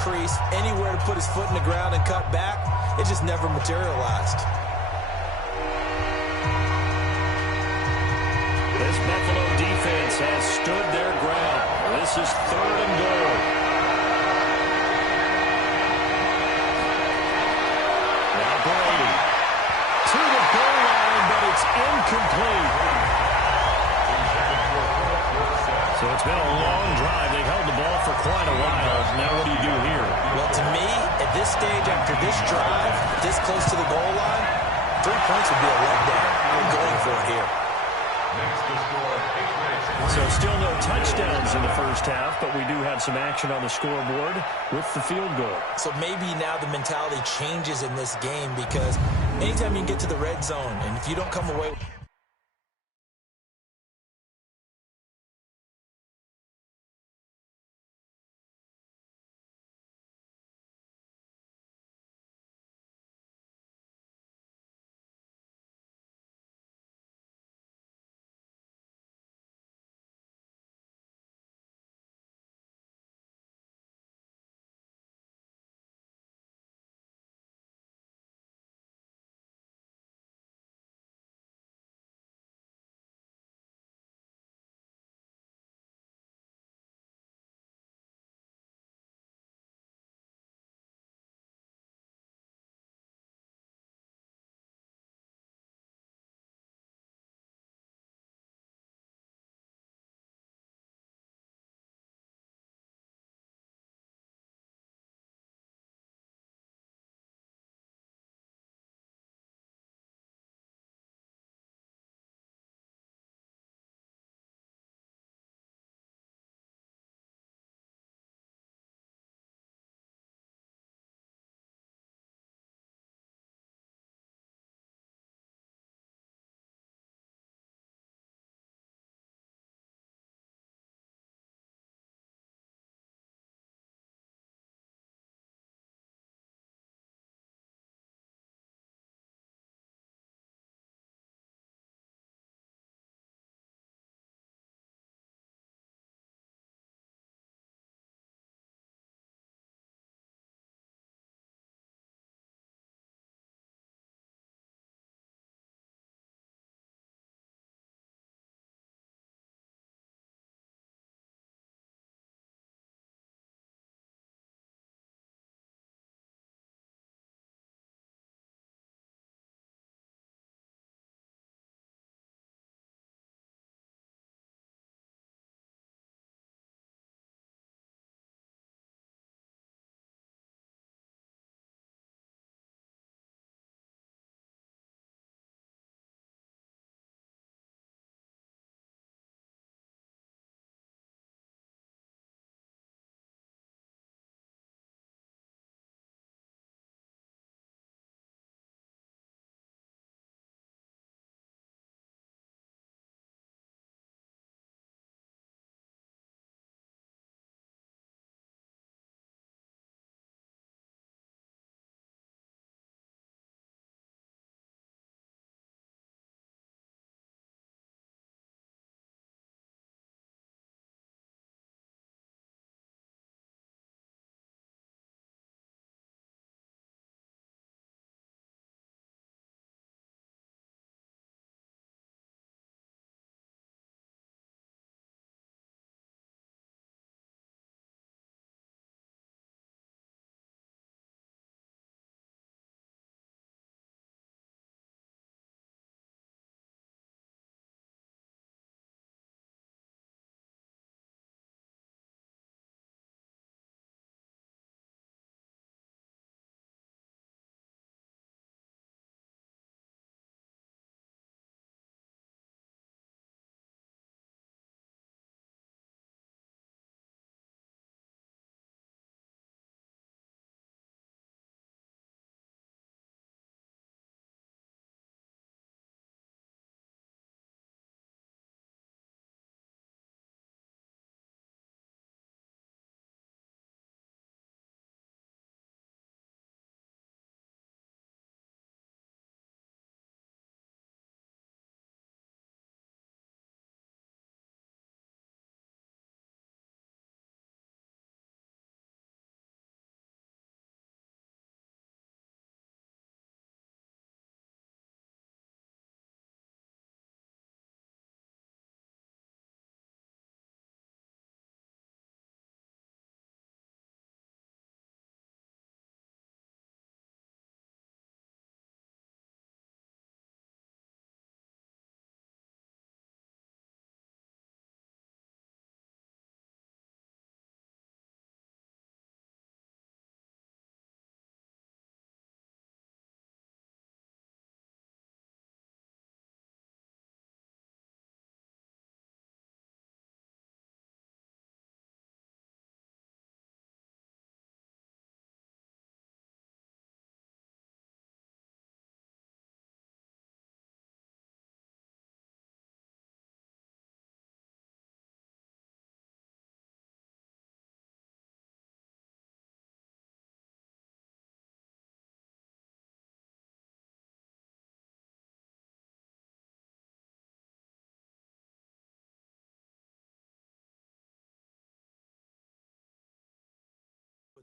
crease, anywhere to put his foot in the ground and cut back. It just never materialized. This Buffalo defense has stood their ground. This is 3rd and goal. Now Brady to the goal line, but it's incomplete. So it's been a long drive. They've held the ball for quite a while. Now what do you do here? Well, to me, at this stage, after this drive, this close to the goal line, 3 points would be a letdown. I'm going for it here. So still no touchdowns in the first half, but we do have some action on the scoreboard with the field goal. So maybe now the mentality changes in this game, because anytime you get to the red zone, and if you don't come away with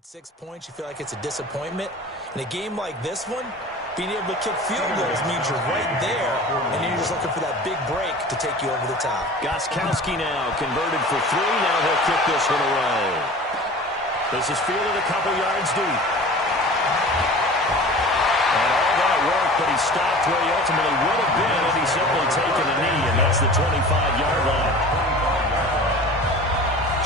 6 points, you feel like it's a disappointment. In a game like this one, being able to kick field goals means you're right there, and you're just looking for that big break to take you over the top. Gostkowski now converted for 3. Now he'll kick this one away. This is fielded a couple yards deep. And all that work, but he stopped where he ultimately would have been if he's simply taken a knee, and that's the 25-yard line.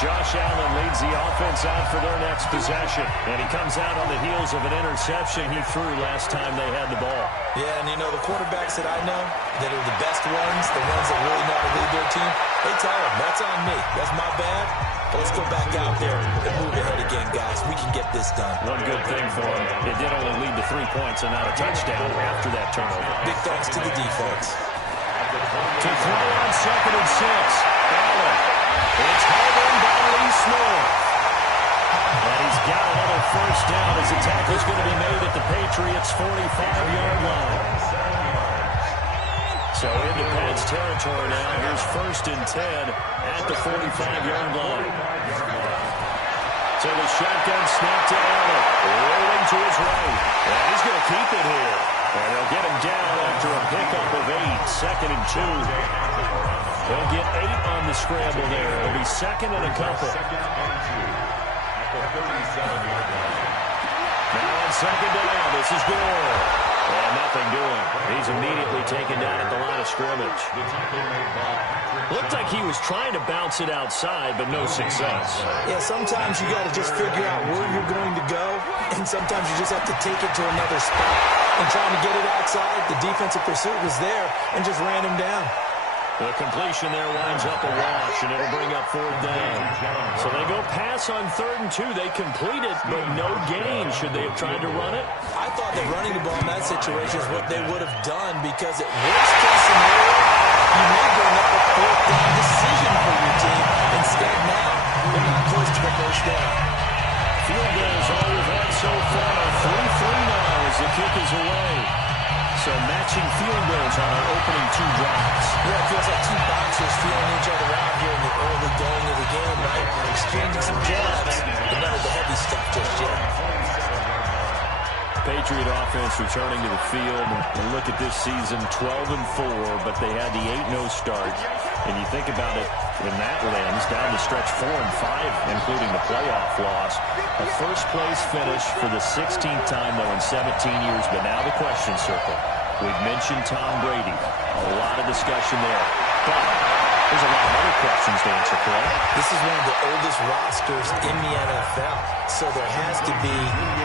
Josh Allen leads the offense out for their next possession. And he comes out on the heels of an interception he threw last time they had the ball. Yeah, and you know, the quarterbacks that I know that are the best ones, the ones that really know how to lead their team, they tell them, that's on me. That's my bad. But let's go back out there and move ahead again, guys. We can get this done. One good thing for him, it did only lead to 3 points and not a touchdown after that turnover. Big thanks to the defense. To throw on 2nd and 6. Allen. It's held in by Lee Smith. And he's got another first down as the tackle's going to be made at the Patriots' 45-yard line. So into Pats territory now. Here's 1st and 10 at the 45-yard line. So the shotgun snap to Allen. Rolling to his right. And he's going to keep it here. And they'll get him down after a pickup of 8. 2nd and 2. They'll get 8 on the scramble there. It'll be 2nd and a couple. Now on 2nd down, this is Gore. And nothing doing. He's immediately taken down at the line of scrimmage. Looked like he was trying to bounce it outside, but no success. Yeah, sometimes you got to just figure out where you're going to go, and sometimes you just have to take it to another spot. And trying to get it outside, the defensive pursuit was there and just ran him down. The completion there winds up a wash, and it'll bring up 4th down. So they go pass on 3rd and 2. They complete it, but no gain. Should they have tried to run it? I thought that running the ball in that situation is what they would have done, because at worst-case scenario, you may bring up a 4th down decision for your team. Instead, now, they're not close to the first down. Field goals all we've had so far. 3-3 now as the kick is away. So matching field goals on our opening 2 drives. Yeah, it feels like 2 boxers feeling each other out here in the early going of the game, right? Exchanging some jabs, but none of the heavy stuff just yet. Patriot offense returning to the field. And look at this season, 12-4, but they had the 8-0 start. And you think about it, when that lands, down the stretch 4-5, including the playoff loss. A first-place finish for the 16th time, though, in 17 years. But now the question circle. We've mentioned Tom Brady. A lot of discussion there. But there's a lot of other questions to answer, correct? This is one of the oldest rosters in the NFL. So there has to be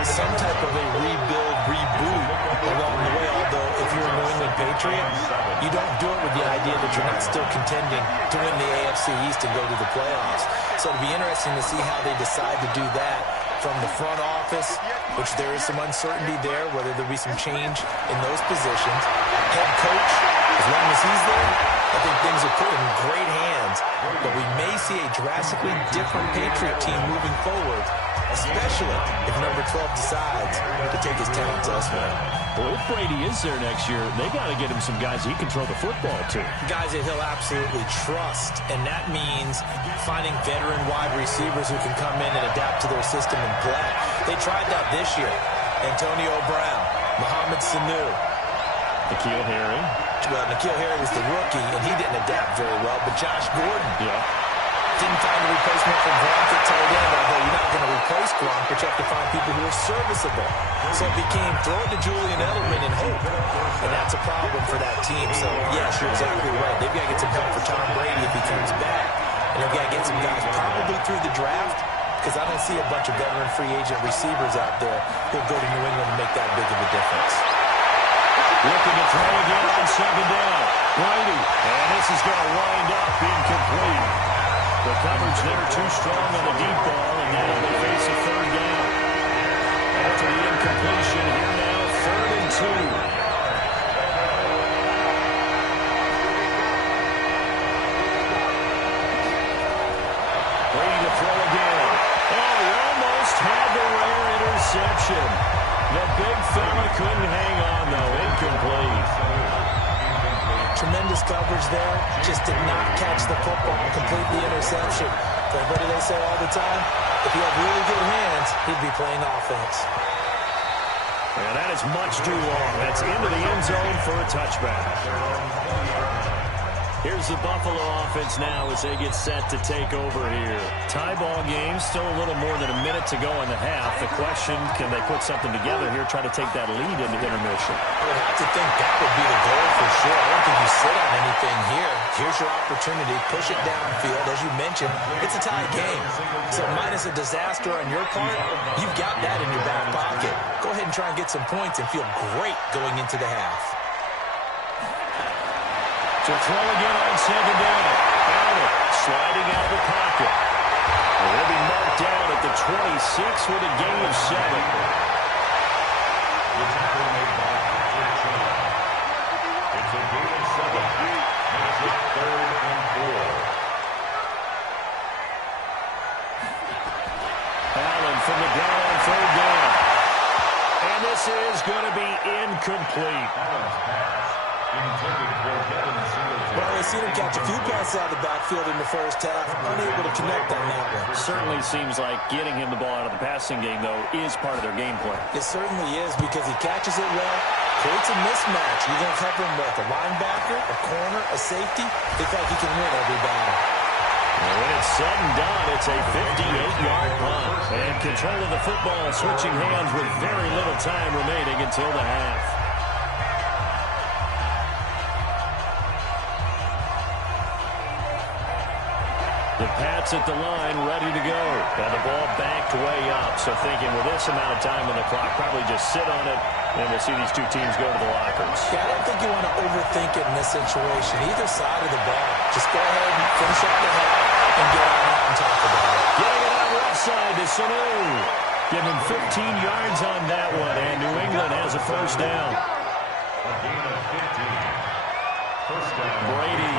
some type of a rebuild, reboot along the way. Although if you're a New England Patriot, you don't do it with the idea that you're not still contending to win the AFC East and go to the playoffs. So it'll be interesting to see how they decide to do that from the front office, which there is some uncertainty there, whether there'll be some change in those positions. Head coach, as long as he's there, I think things are put in great hands. But we may see a drastically different Patriot team moving forward, especially if number 12 decides to take his talents elsewhere. Well, if Brady is there next year, they got to get him some guys he can throw the football to. Guys that he'll absolutely trust, and that means finding veteran wide receivers who can come in and adapt to their system and play. They tried that this year. Antonio Brown, Mohamed Sanu. N'Keal Harry. Well, N'Keal Harry was the rookie, and he didn't adapt very well, but Josh Gordon. Yeah. Didn't find a replacement for Gronk at tight end, although you're not going to replace Gronk, but you have to find people who are serviceable. So it became throw it to Julian Edelman and hope, and that's a problem for that team. So, yes, you're exactly right. They've got to get some help for Tom Brady if he comes back, and they've got to get some guys probably through the draft, because I don't see a bunch of veteran free agent receivers out there who'll go to New England and make that big of a difference. Looking to throw again on 2nd down. Brady, and this is going to wind up incomplete. The coverage there too strong on the deep ball, and now they face a 3rd down. After the incompletion, here now, 3rd and 2. Brady to throw again. Oh, he almost had the rare interception. The big fella couldn't hang on, though. Incomplete. Tremendous coverage there. Just did not catch the football. Complete the interception. But what do they say all the time? If you have really good hands, downs, he'd be playing offense. And that is much too long. That's into the end zone for a touchback. Here's the Buffalo offense now as they get set to take over here. Tie ball game, still a little more than a minute to go in the half. The question, can they put something together here, try to take that lead into intermission? I would have to think that would be the goal for sure. I don't think you sit on anything here. Here's your opportunity. Push it downfield. As you mentioned, it's a tie game. So minus a disaster on your part, you've got that in your back pocket. Go ahead and try and get some points and feel great going into the half. To throw again on second down. Allen sliding out of the pocket. And he'll be marked down at the 26 with a gain of 7. The tackle made by Patrick. It's a gain of 7. Makes it 3rd and 4. Allen from the gun on 3rd down. And this is going to be incomplete. Allen's pass intended for Kevin Singletary. Well, they've seen him catch a few passes out of the backfield in the first half, unable to connect on that one. Certainly seems like getting him the ball out of the passing game, though, is part of their game plan. It certainly is because he catches it well, creates a mismatch. You're going to cover him with a linebacker, a corner, a safety. They feel like he can win every battle. And when it's said and done, it's a 58-yard punt. And control of the football switching hands with very little time remaining until the half. The Pats at the line, ready to go. And the ball backed way up. So thinking with this amount of time on the clock, probably just sit on it, and we'll see these two teams go to the lockers. Yeah, I don't think you want to overthink it in this situation. Either side of the ball. Just go ahead and finish up the half and get on out and talk about it. Getting it out left side to Sanu. Give him 15 yards on that one, and New England has a first down. A gain of 15. First down. Brady,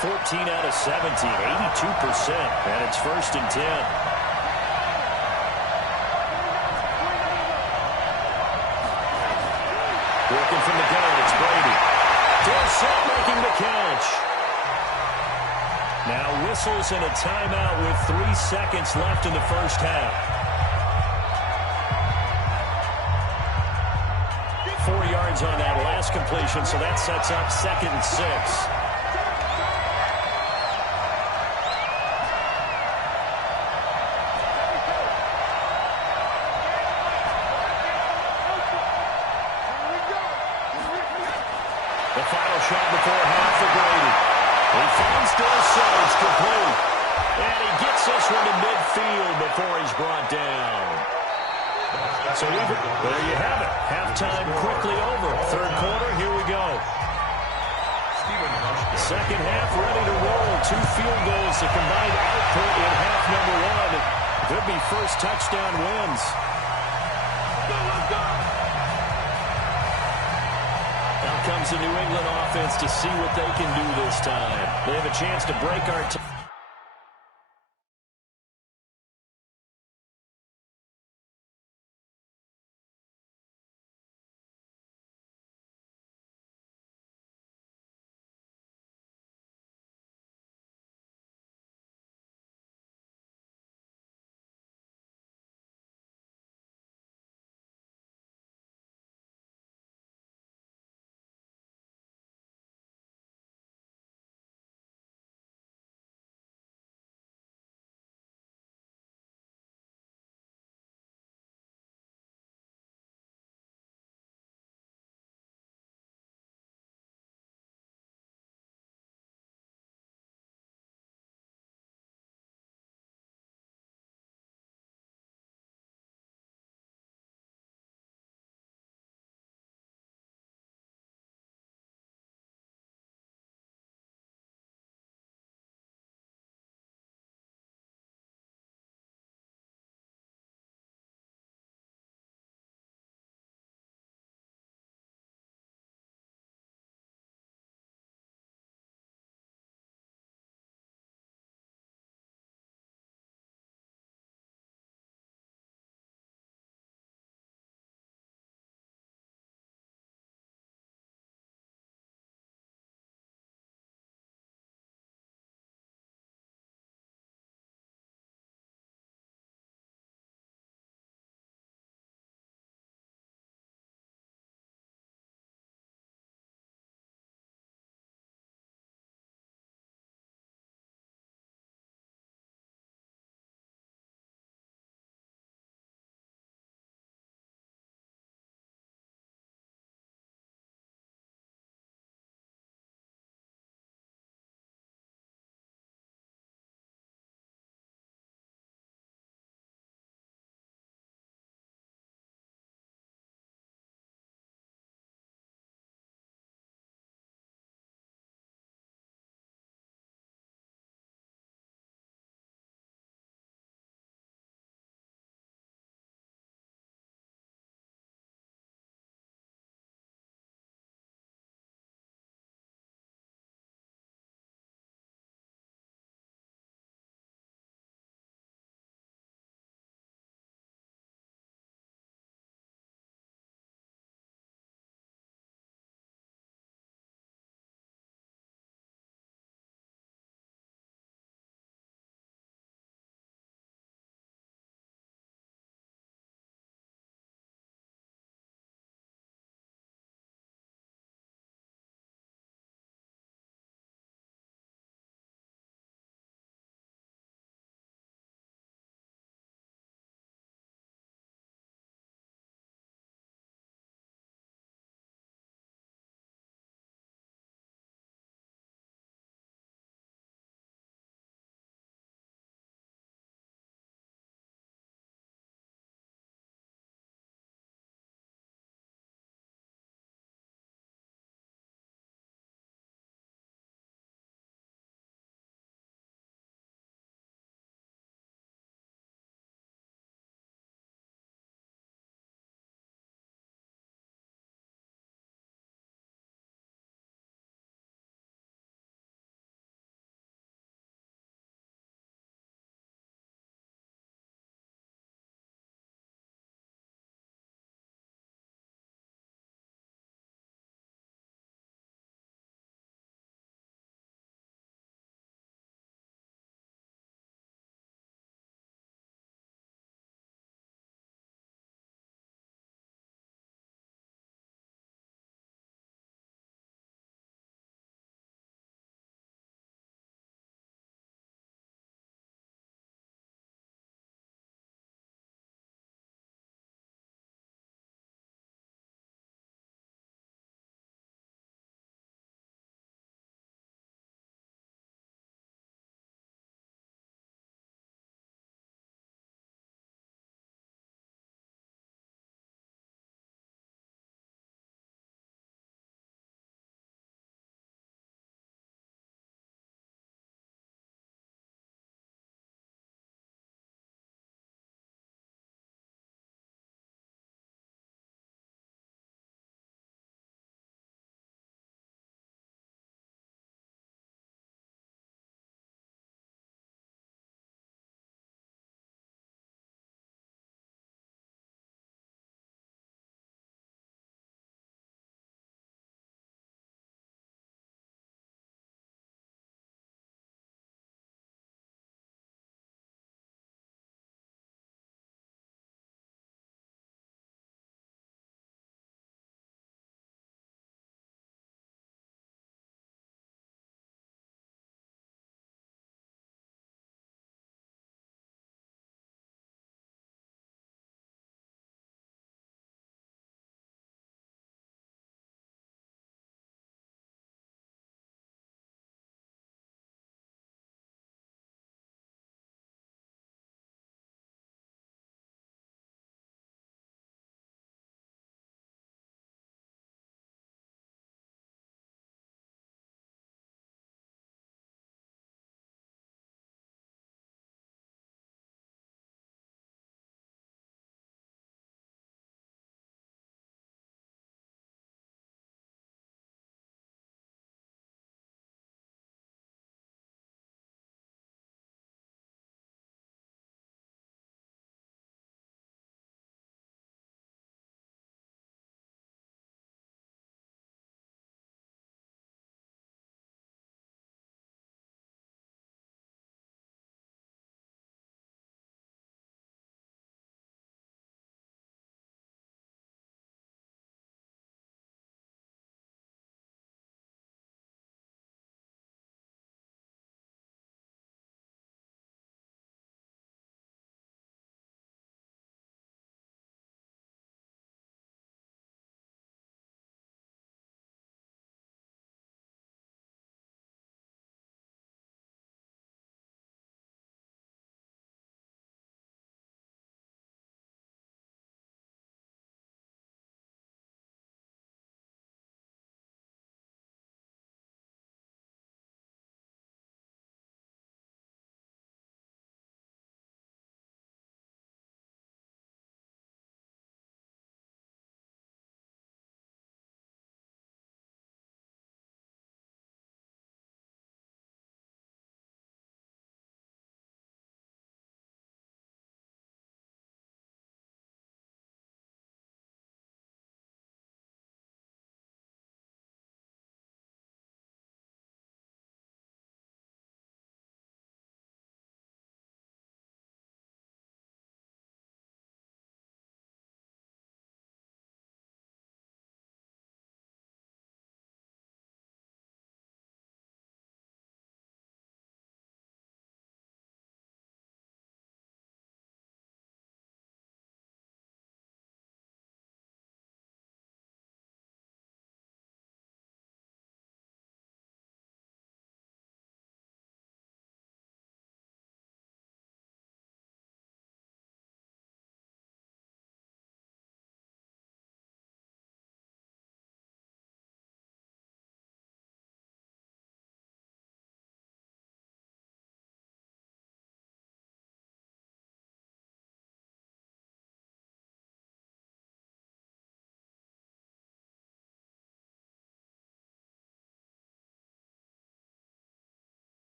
14 out of 17, 82%, and it's 1st and 10. Working from the gun, it's Brady. Dorsett making the catch. Now whistles and a timeout with 3 seconds left in the first half. 4 yards on that last completion, so that sets up 2nd and 6. The final shot before half for Brady. He finds Dorsett. It's complete. And he gets this one to midfield before he's brought down. So there you have it. Halftime quickly over. 3rd quarter, here we go. Second half ready to roll. 2 field goals, the combined output in half number 1. Could be first touchdown wins. Now comes the New England offense to see what they can do this time. They have a chance to break our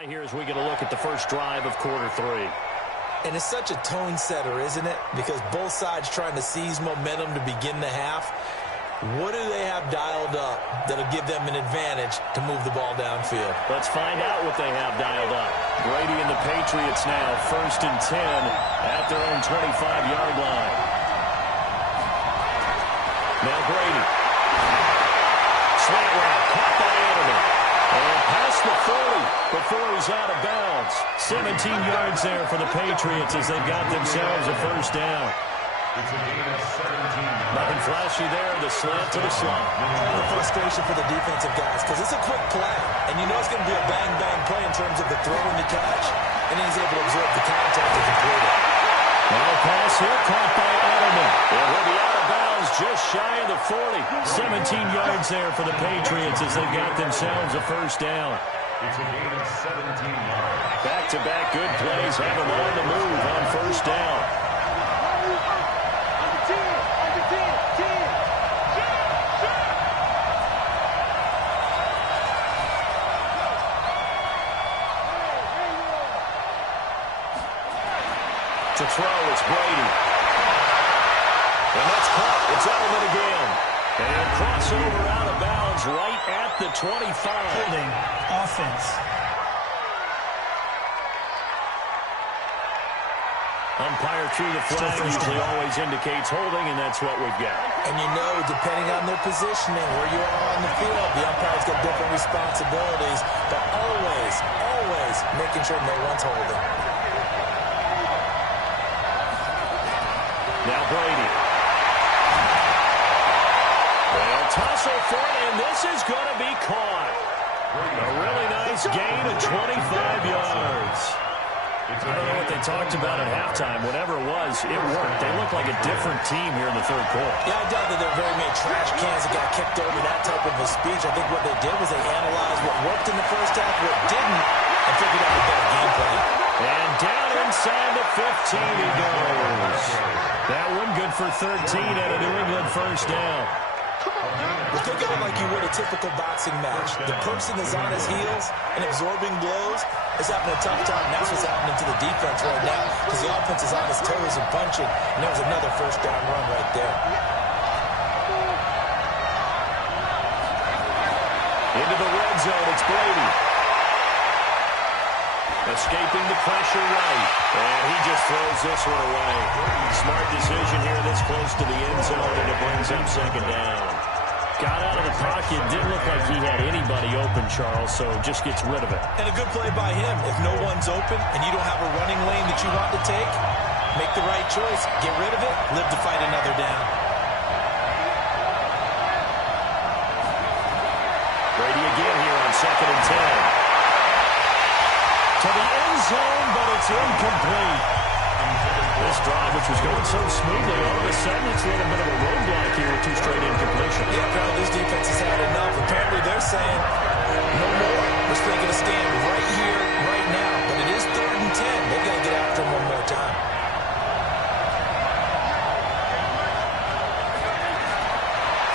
Here as we get a look at the first drive of quarter 3. And it's such a tone setter, isn't it? Because both sides trying to seize momentum to begin the half. What do they have dialed up that'll give them an advantage to move the ball downfield? Let's find out what they have dialed up. Brady and the Patriots now, 1st and 10 at their own 25-yard line. Now Brady. Slant route, caught by Edelman. And past the 40 before he's out of bounds. 17 yards there for the Patriots as they've got themselves a first down. It's a gain of 17. Nothing flashy there, the slant to the slot. All the frustration for the defensive guys because it's a quick play. And you know it's going to be a bang-bang play in terms of the throw and the catch. And then he's able to absorb the contact and complete it. Now a pass here caught by Edelman. And he'll be out of bounds just shy of the 40. 17 yards there for the Patriots as they've got themselves a first down. It's a gain of 17 yards. Back-to-back good plays have them on the move on first down. To throw, it's Brady. And that's caught. It's Edelman again. And crossover out of bounds right at the 25. Holding offense. Umpire through the flag usually always indicates holding, and that's what we've got. And you know, depending on their positioning, where you are on the field, the umpire's got different responsibilities, but always, always making sure no one's holding. Now Brady. Well, tussle for it, and this is going to be caught. A really nice gain of 25 yards. I don't know what they talked about at halftime. Whatever it was, it worked. They look like a different team here in the third quarter. Yeah, I doubt that there are very many trash cans that got kicked over that type of a speech. I think what they did was they analyzed what worked in the first half, what didn't, and figured out a better game plan. And down inside the 15 he goes. That one good for 13 at a New England first down. Well, think of it like you would a typical boxing match. The person is on his heels and absorbing blows is having a tough time. And that's what's happening to the defense right now because the offense is on his toes and punching. And there was another first down run right there. Into the red zone, it's Brady. Escaping the pressure right. And he just throws this one away. Smart decision here this close to the end zone, and it brings up second down. Got out of the pocket. Didn't look like he had anybody open, Charles, so just gets rid of it. And a good play by him. If no one's open and you don't have a running lane that you want to take, make the right choice. Get rid of it. Live to fight another down. Brady again here on 2nd and 10. To the end zone, but it's incomplete. This drive, which was going so smoothly, all of a sudden it's a little bit of a roadblock here with 2 straight incompletions. Yeah, apparently this defense has had enough. Apparently they're saying, no more. We're still going to stand right here, right now. But it is 3rd and 10. They've got to get after him one more time.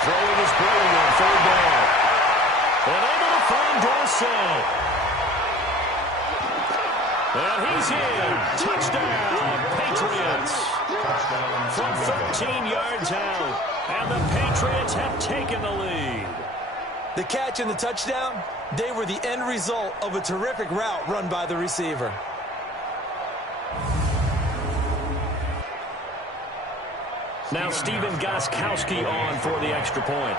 Throwing is Brady on 3rd down. And able to find Dorsett. And he's in. Touchdown, Patriots. From 13 yards out. And the Patriots have taken the lead. The catch and the touchdown, they were the end result of a terrific route run by the receiver. Now Stephen Gostkowski on for the extra point.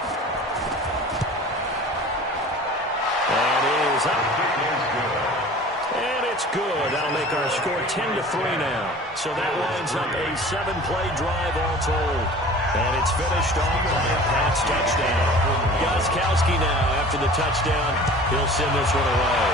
And it is up. And it's good. That'll make our score 10-3 now. So that lines up a 7-play drive all told. And it's finished off by a pass touchdown. Gostkowski now, after the touchdown, he'll send this one away.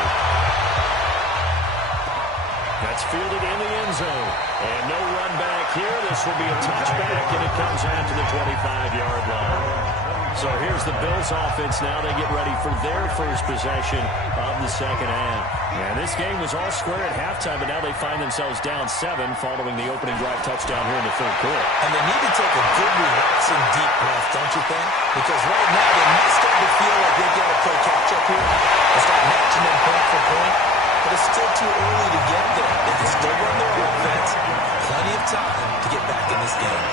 That's fielded in the end zone. And no run back here. This will be a touchback, and it comes out to the 25-yard line. So here's the Bills offense now. They get ready for their first possession of the second half. And this game was all square at halftime, but now they find themselves down 7 following the opening drive touchdown here in the third quarter. And they need to take a good, relaxing, deep breath, don't you think? Because right now they might start to feel like they've got to play catch-up here and start matching them point for point. but it's still too early to get there. They can still run their offense. Plenty of time to get back in this game.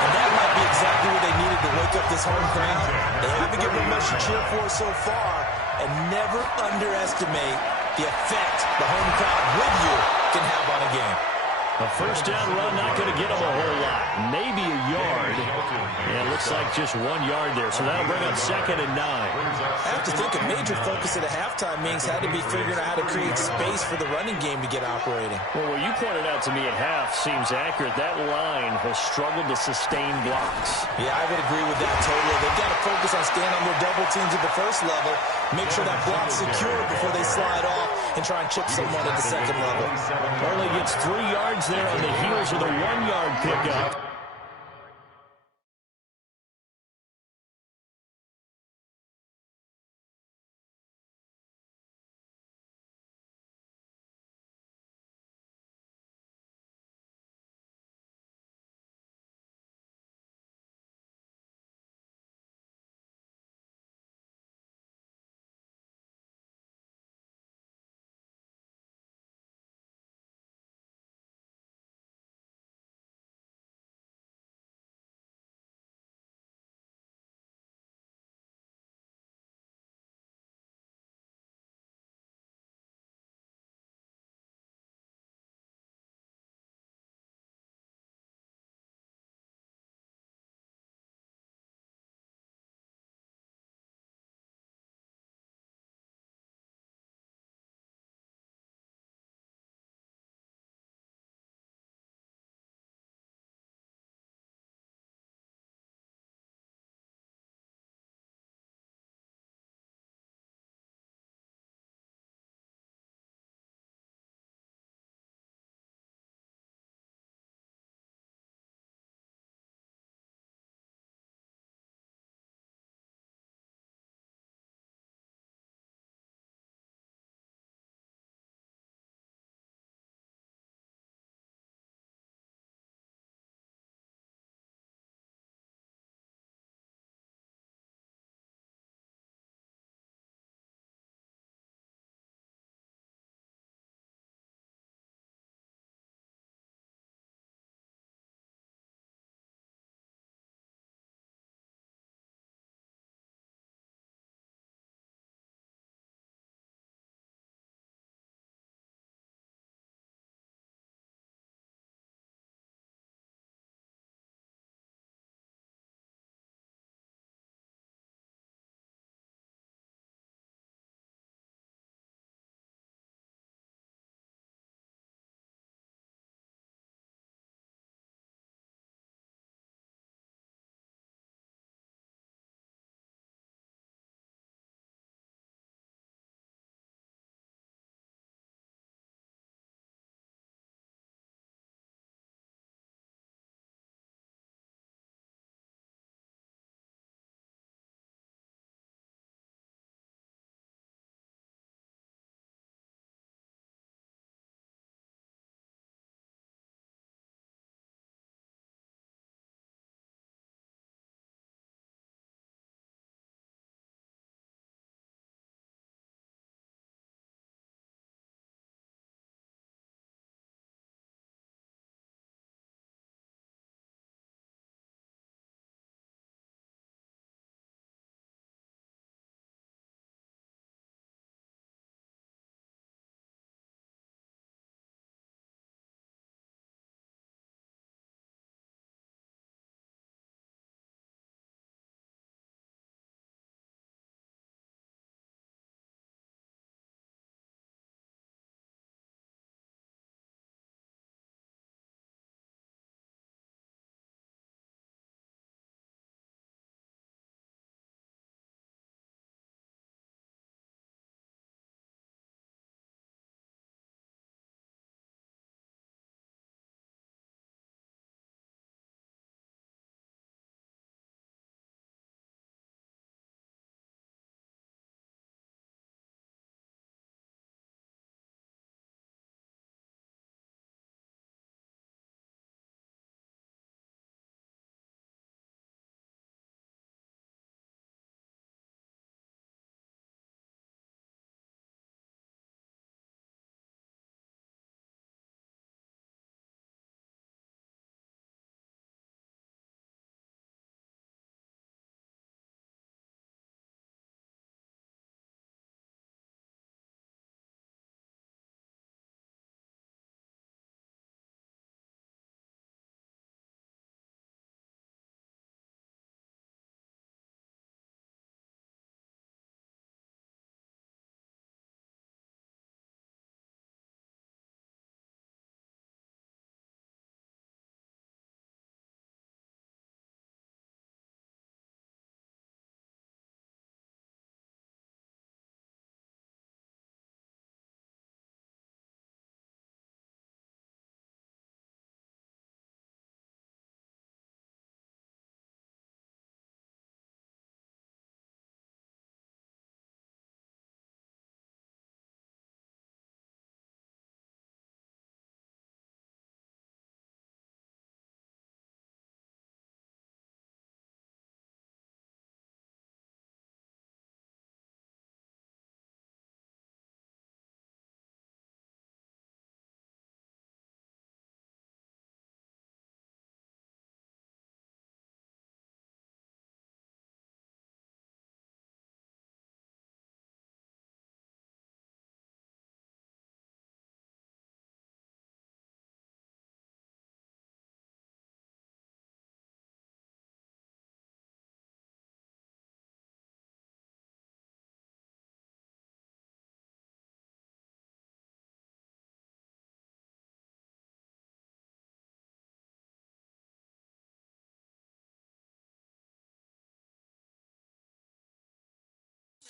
And that might be exactly what they needed to wake up this home crowd. They haven't given them much to cheer for so far, and never underestimate the effect the home crowd with you can have on a game. A first down run, not going to get them a whole lot. Maybe a yard. Yeah, it looks like just 1 yard there, so that'll bring up 2nd and 9. I have to think a major focus at a halftime means had to be figuring out how to create space for the running game to get operating. Well, what you pointed out to me at half seems accurate. That line has struggled to sustain blocks. Yeah, I would agree with that totally. They've got to focus on staying on their double teams at the first level, make sure that block's secure before they slide off and try and chip someone at the second level. Only gets 3 yards there on the heels of the 1-yard pickup.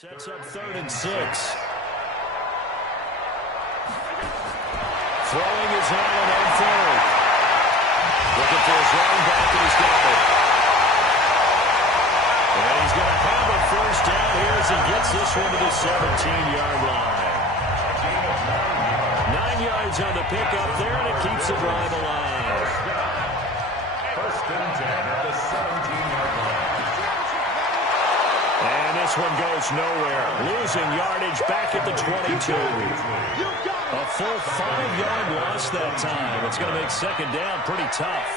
Sets up 3rd and 6. Throwing his hand on third. Looking for his running back, and he's got it. And he's going to have a first down here as he gets this one to the 17-yard line. 9 yards on the pickup there, and it keeps the drive alive. First and 10 at the 17-yard line. And this one goes nowhere. Losing yardage back at the 22. A full 5-yard loss that time. It's going to make second down pretty tough.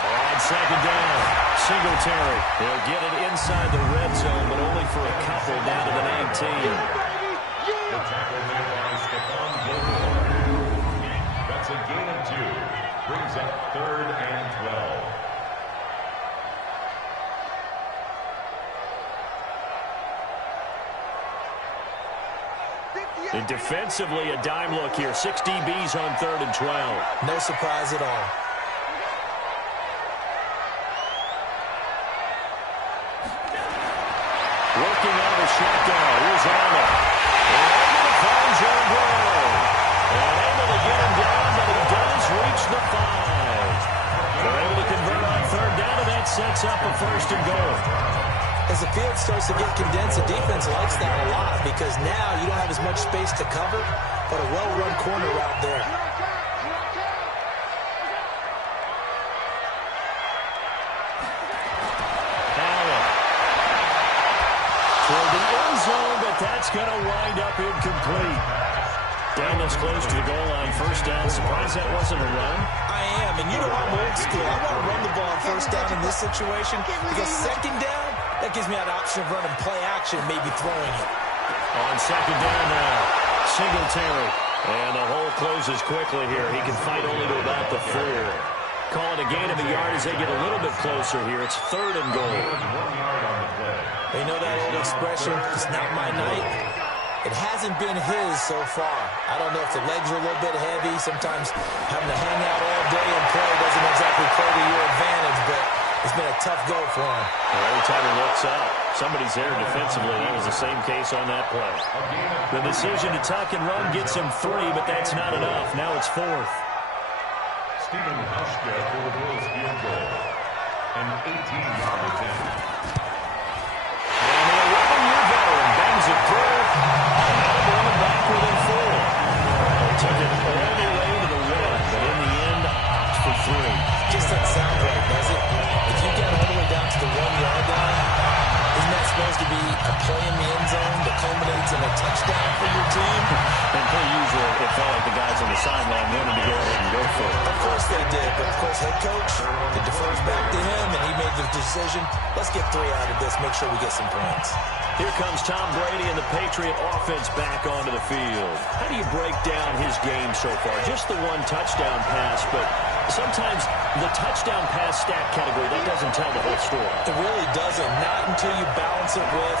On second down, Singletary. He'll get it inside the red zone, but only for a couple down to the 19. The tackle made by Stephon Gilmore. That's a gain of 2. Brings up 3rd and 12. And defensively, a dime look here. 6 DBs on 3rd and 12. No surprise at all. Working out of a shotgun. Here's Allen. And able to find John Brown. And able to get him down, but he does reach the 5. They're able to convert on 3rd down, and that sets up a 1st and goal. As the field starts to get condensed, the defense likes that a lot because now you don't have as much space to cover, but a well-run corner route there. Allen. Toward the end zone, but that's going to wind up incomplete. Down this close to the goal line, 1st down. Surprised that wasn't a run? I am, and you know I'm old school. I want to run the ball on 1st down in this situation because 2nd down, that gives me an option of running play action, maybe throwing it. On 2nd down now, Singletary. And the hole closes quickly here. He can fight only to about the 4. Call it a gain of a yard as they get a little bit closer here. It's 3rd and goal. 1 yard on the play. You know that old expression, it's not my night. It hasn't been his so far. I don't know if the legs are a little bit heavy. Sometimes having to hang out all day and play doesn't exactly play to your advantage, but it's been a tough go for him. Well, every time he looks up, somebody's there defensively. That was the same case on that play. The decision to tuck and run gets him 3, but that's not enough. Now it's 4th. Stephen Hauschka for the Bills field goal. An 18-yard attempt. And the 11-year veteran bangs it through. And now going back within 4. They took it all the way to the 1, but in the end, opts for 3. Just doesn't sound right, does it? If you get all the way down to the 1-yard line, isn't that supposed to be a play in the end zone that culminates in a touchdown for your team? And per usual, it felt like the guys on the sideline wanted to go ahead and go for it. Of course they did, but of course head coach, it defers back to him, and he made the decision, let's get 3 out of this, make sure we get some points. Here comes Tom Brady and the Patriot offense back onto the field. How do you break down his game so far? Just the 1 touchdown pass, but sometimes the touchdown pass stat category, that doesn't tell the whole story. It really doesn't, not until you balance it with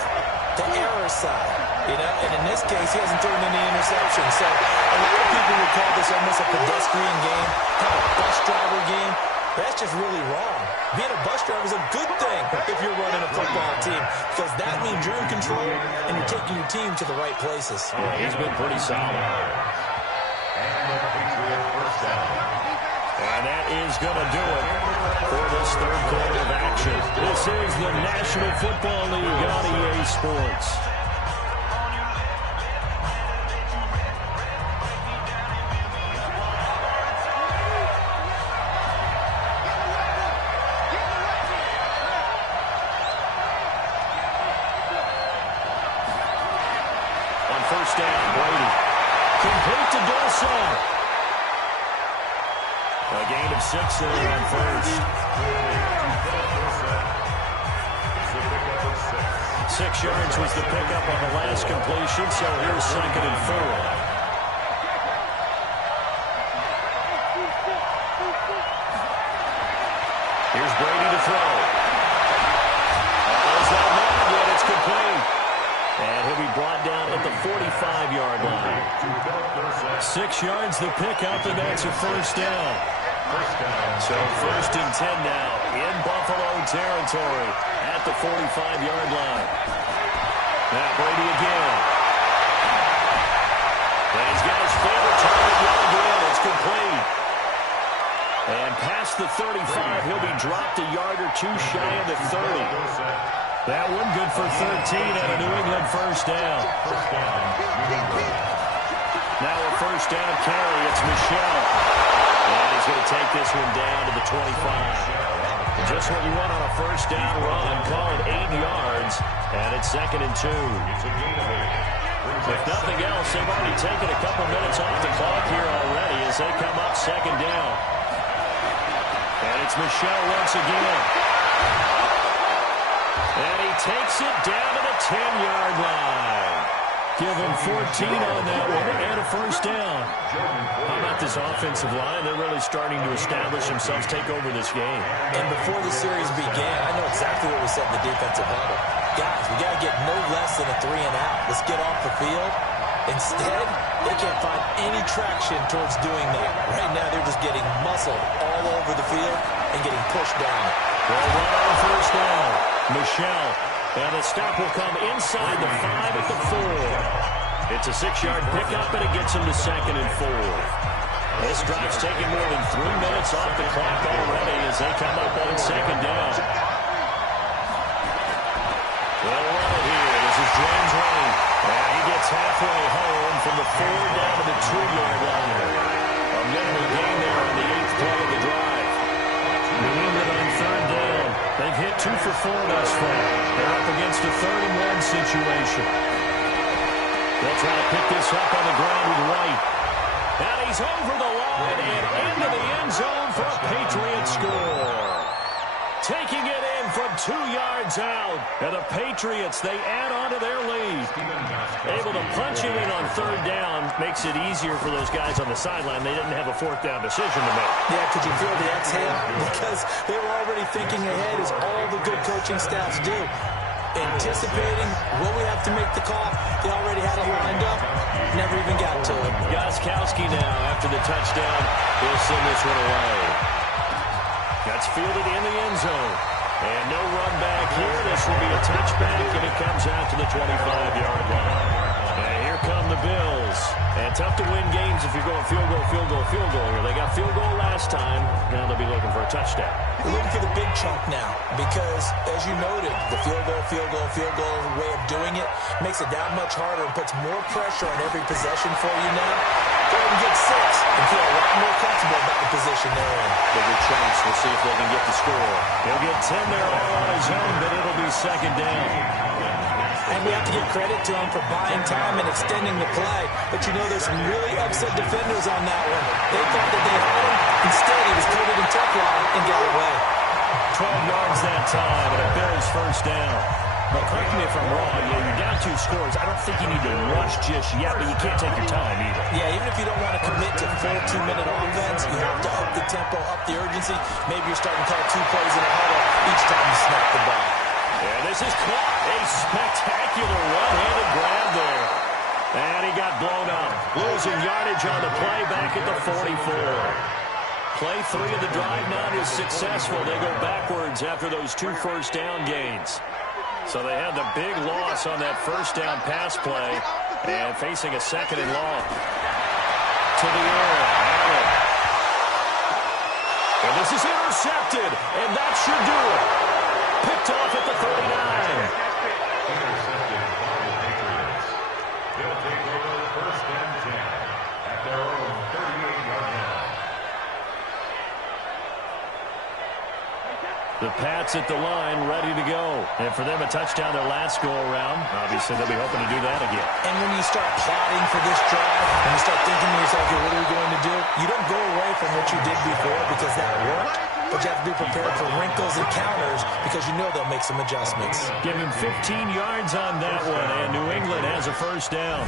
the error side, you know? And in this case, he hasn't thrown any interceptions. So a lot of people would call this almost a pedestrian game, kind of a bus driver game. That's just really wrong. Being a bus driver is a good thing if you're running a football team because that means you're in control and you're taking your team to the right places. Yeah, he's been pretty solid. And the Patriot first down. And that is going to do it for this 3rd quarter of action. This is the National Football League on EA Sports. On 1st down, Brady. Complete to Dawson. A gain of 6 there on 1st. 6 yards was the pickup on the last completion, so here's 2nd and 4. Here's Brady to throw. Is that not yet? It's complete. And he'll be brought down at the 45-yard line. 6 yards the pickup, and that's a 1st down. So 1st and 10 now in Buffalo territory at the 45-yard line. Now Brady again. And he's got his favorite target yard in. It's complete. And past the 35, he'll be dropped a yard or two shy of the 30. That one good for 13 and a New England first down. Now a first down carry. It's Michel. And he's going to take this one down to the 25. Just what you want on a first down run. Call it 8 yards. And it's 2nd and 2. If nothing else, they've already taken a couple minutes off the clock here already as they come up 2nd down. And it's Michel once again. And he takes it down to the 10-yard line. Give him 14 on that one and a first down. How about this offensive line? They're really starting to establish themselves, take over this game. And before the series began, I know exactly what we said in the defensive huddle. Guys, we got to get no less than a 3 and out. Let's get off the field. Instead, they can't find any traction towards doing that. Right now, they're just getting muscled all over the field and getting pushed down. Well, run on first down. Michel. And the stop will come inside the 5 at the 4. It's a 6-yard pickup, and it gets him to 2nd and 4. This drive's taking more than 3 minutes off the clock already as they come up on 2nd down. They'll run it here. This is James Wayne. And he gets halfway home from the 4 down to the 2-yard line. A minimal gain there on the 8th play of the drive. New England on 3rd down. They've hit 2 for 4 thus far. They're up against a 3rd-and-1 situation. They'll try to pick this up on the ground with White. And he's over the line and into the end zone for a Patriot score. Taking it in from 2 yards out. And the Patriots, they add on to their lead. Able to punch it in on 3rd down makes it easier for those guys on the sideline. They didn't have a 4th down decision to make. Yeah, could you feel the exhale? Because they were already thinking ahead, as all the good coaching staffs do. Anticipating when we have to make the call. They already had it lined up. Never even got to it. Gostkowski now, after the touchdown, will send this one away. That's fielded in the end zone. And no run back here. This will be a touchback, and it comes out to the 25-yard line. And here come the Bills. And tough to win games if you're going field goal, field goal, field goal here. They got field goal last time. Now they'll be looking for a touchdown. We're looking for the big chunk now because, as you noted, the field goal way of doing it makes it that much harder and puts more pressure on every possession for you now. Go ahead and get 6 and feel a lot more comfortable about the position they're in. Bigger chance. We'll see if they can get the score. He'll get 10 there all on his own, but it'll be 2nd down. And we have to give credit to him for buying time and extending the play. But you know, there's some really upset defenders on that one. They thought that they had him. Instead, he was coated in Teflon and got away. 12 yards that time, and a Bills first down. But correct me if I'm wrong, you're down 2 scores. I don't think you need to rush just yet, but you can't take your time either. Yeah, even if you don't want to commit to full 2-minute offense, you have to up the tempo, up the urgency. Maybe you're starting to call 2 plays in a huddle each time you snap the ball. And this is caught. A spectacular one-handed grab there. And he got blown up. Losing yardage on the play back at the 44. Play 3 of the drive not is successful. They go backwards after those 2 first down gains. So they had the big loss on that first down pass play and facing a 2nd and long. To the air. Allen. And this is intercepted. And that should do it. Picked off at the 39. Intercepted by the Patriots. They'll take over 1st and 10 at their own 38-yard line. The Pats at the line, ready to go. And for them, a touchdown their last go-around. Obviously, they'll be hoping to do that again. And when you start plotting for this drive, when you start thinking to yourself, okay, what are we going to do? You don't go away from what you did before because that worked, but you have to be prepared for wrinkles and counters because you know they'll make some adjustments. Give him 15 yards on that one, and New England has a first down.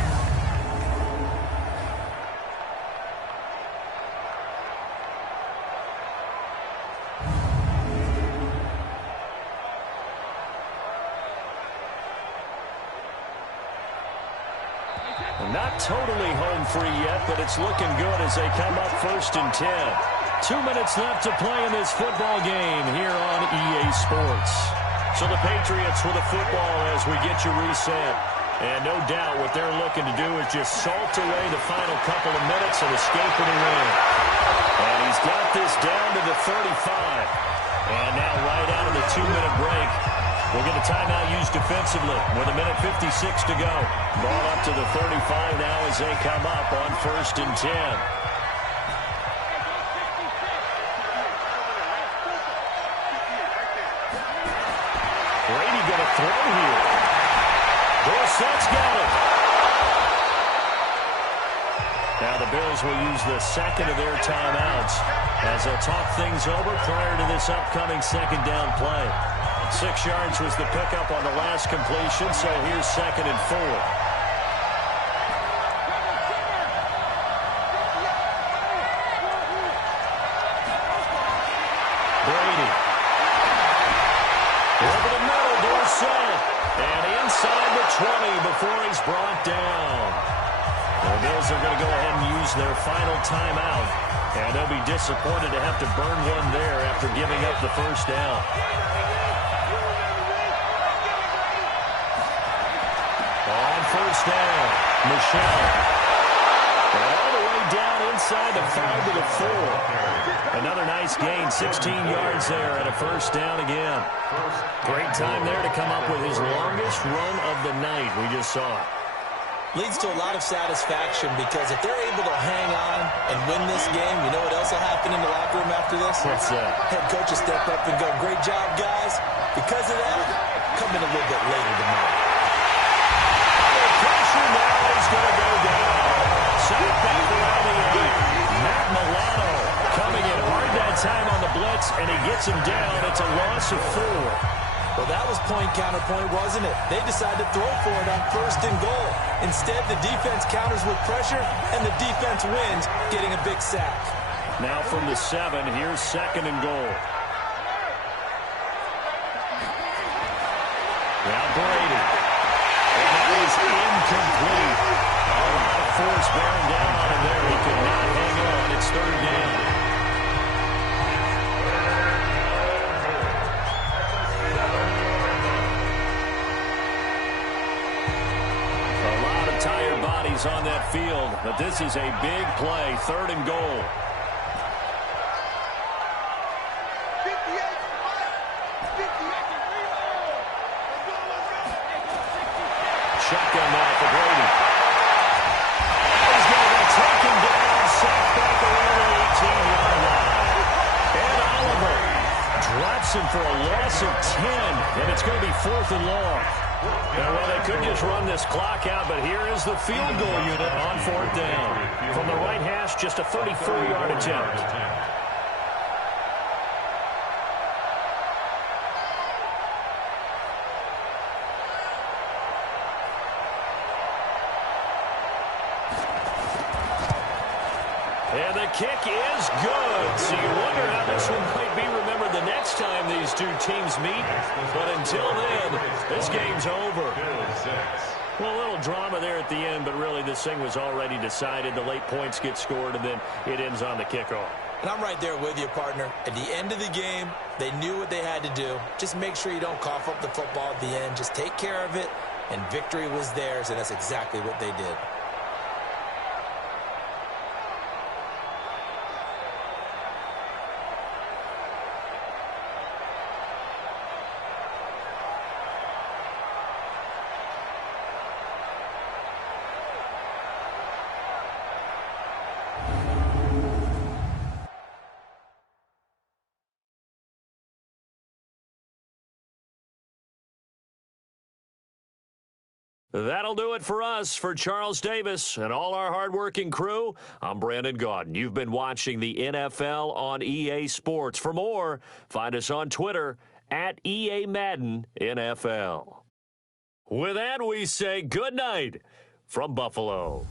Not totally home free yet, but it's looking good as they come up 1st and 10. 2 minutes left to play in this football game here on EA Sports. So the Patriots with a football as we get you reset. And no doubt what they're looking to do is just salt away the final couple of minutes and escape with a win. And he's got this down to the 35. And now right out of the 2-minute break, we'll get a timeout used defensively with 1:56 to go. Ball up to the 35 now as they come up on 1st and 10. Brady going to throw here. Dorsett's got it. Now the Bills will use the second of their timeouts as they'll talk things over prior to this upcoming second down play. 6 yards was the pickup on the last completion, so here's 2nd and 4. Brady. Over the middle, Dorsett. And inside the 20 before he's brought down. The Bills are going to go ahead and use their final timeout. And they'll be disappointed to have to burn one there after giving up the first down. On 1st down, Michelle. And all the way down inside the 5 to the 4. Another nice gain, 16 yards there and a 1st down again. Great time there to come up with his longest run of the night. We just saw it. Leads to a lot of satisfaction because if they're able to hang on and win this game, you know what else will happen in the locker room after this? What's that? Head coach will step up and go, great job, guys. Because of that, come in a little bit later tomorrow. Pressure now is going to go down. Sack back around the 8. Matt Milano coming in hard that time on the blitz, and he gets him down. It's a loss of 4. Well, that was point counterpoint, wasn't it? They decided to throw for it on 1st and goal. Instead, the defense counters with pressure, and the defense wins, getting a big sack. Now from the 7, here's 2nd and goal. Now Brady. And that is incomplete. A lot of force bearing down on him there. He could not hang on. It's 3rd down. Tired bodies on that field, but this is a big play. 3rd and goal. Shotgun now for Brady. He's going to go taken down, sacked back around the 18-yard line. And Oliver drops him for a loss of 10, and it's going to be 4th and long. Now, well, they could just run this clock out, but here is the field goal unit on 4th down. From the right hash, just a 34-yard attempt. And the kick is good. So you wonder how this one might be remembered the next time these two teams meet. But until then, this game's over. Well, a little drama there at the end, but really this thing was already decided. The late points get scored, and then it ends on the kickoff. And I'm right there with you, partner. At the end of the game, they knew what they had to do. Just make sure you don't cough up the football at the end. Just take care of it, and victory was theirs, and that's exactly what they did. That'll do it for us. For Charles Davis and all our hardworking crew, I'm Brandon Gaudin. You've been watching the NFL on EA Sports. For more, find us on Twitter at EA Madden NFL. With that, we say good night from Buffalo.